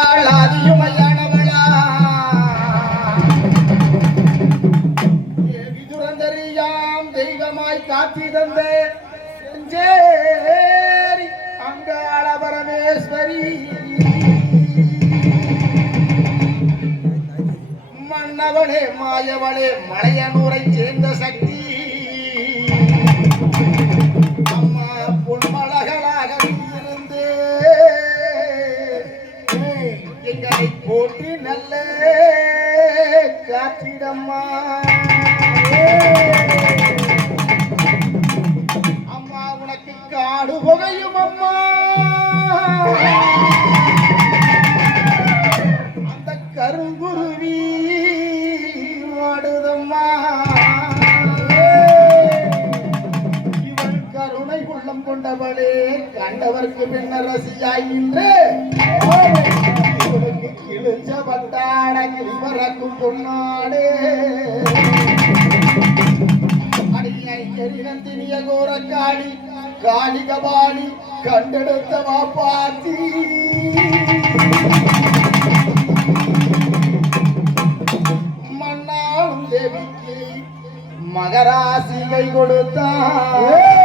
ஆதியுமையானவளா விதுரந்தரியாம் தெய்வமாய் காத்தி தந்த செஞ்சேரி அங்காள பரமேஸ்வரி. மன்னவளே மாயவளே மலையனூரை சேர்ந்த சக்தி எங்களை போற்றி நல்ல காற்றிடம்மா. அம்மா உனக்கு காடு புகையும் அம்மா. அந்த கருங்குருவி ஓடுதம்மா. இவள் கருணை உள்ளம் கொண்டவளே கண்டவர்க்கு பின்னர் ரசியாயின்று பட்டாட பறக்கும் பொன்னாடே. அடியை எரிநந்தினிய கோரக்காளி காளிகபாணி கண்டெடுத்த மாப்பாத்தி மன்னாளும் தேவிக்கு மகராசிகை கொடுத்தான்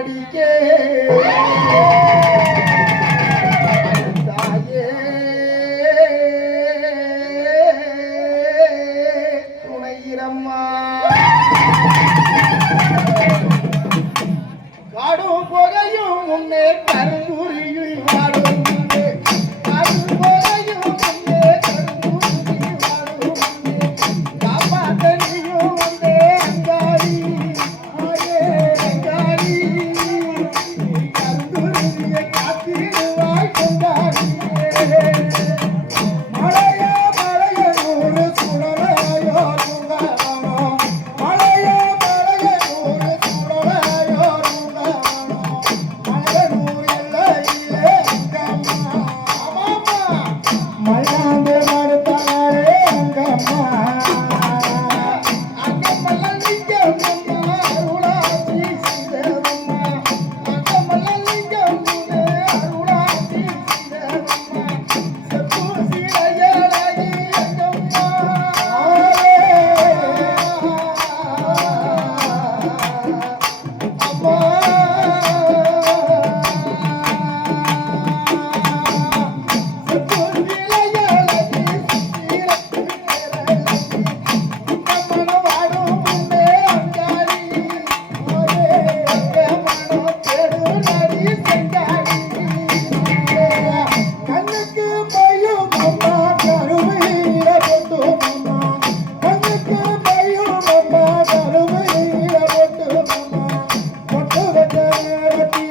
அடிக்கே. தாயே. துணையிரம்மா காடும் புகையும் முன்னே பரு Thank you.